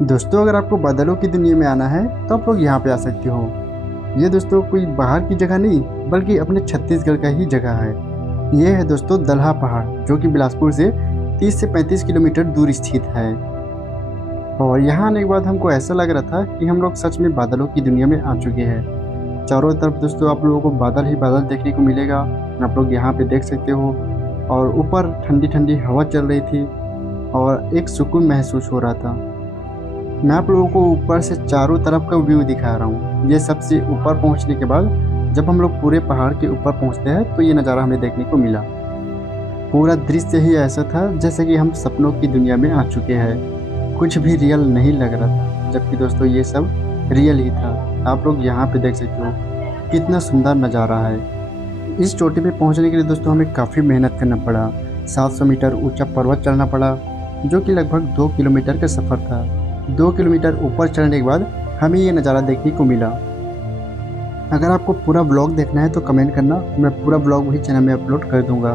दोस्तों, अगर आपको बादलों की दुनिया में आना है तो आप लोग यहाँ पे आ सकते हो। ये दोस्तों कोई बाहर की जगह नहीं बल्कि अपने छत्तीसगढ़ का ही जगह है। ये है दोस्तों दल्हा पहाड़, जो कि बिलासपुर से 30 से 35 किलोमीटर दूर स्थित है। और यहाँ आने के बाद हमको ऐसा लग रहा था कि हम लोग सच में बादलों की दुनिया में आ चुके हैं। चारों तरफ दोस्तों आप लोगों को बादल ही बादल देखने को मिलेगा। आप लोग यहाँ पे देख सकते हो। और ऊपर ठंडी ठंडी हवा चल रही थी और एक सुकून महसूस हो रहा था। मैं आप लोगों को ऊपर से चारों तरफ का व्यू दिखा रहा हूँ। ये सबसे ऊपर पहुँचने के बाद जब हम लोग पूरे पहाड़ के ऊपर पहुँचते हैं तो ये नज़ारा हमें देखने को मिला। पूरा दृश्य ही ऐसा था जैसे कि हम सपनों की दुनिया में आ चुके हैं। कुछ भी रियल नहीं लग रहा था, जबकि दोस्तों ये सब रियल ही था। आप लोग यहाँ पे देख सकते हो कितना सुंदर नज़ारा है। इस चोटी पे पहुँचने के लिए दोस्तों हमें काफ़ी मेहनत करना पड़ा। 700 मीटर ऊंचा पर्वत चढ़ना पड़ा, जो कि लगभग 2 किलोमीटर का सफ़र था। 2 किलोमीटर ऊपर चढ़ने के बाद हमें ये नज़ारा देखने को मिला। अगर आपको पूरा ब्लॉग देखना है तो कमेंट करना, मैं पूरा ब्लॉग वही चैनल में अपलोड कर दूँगा।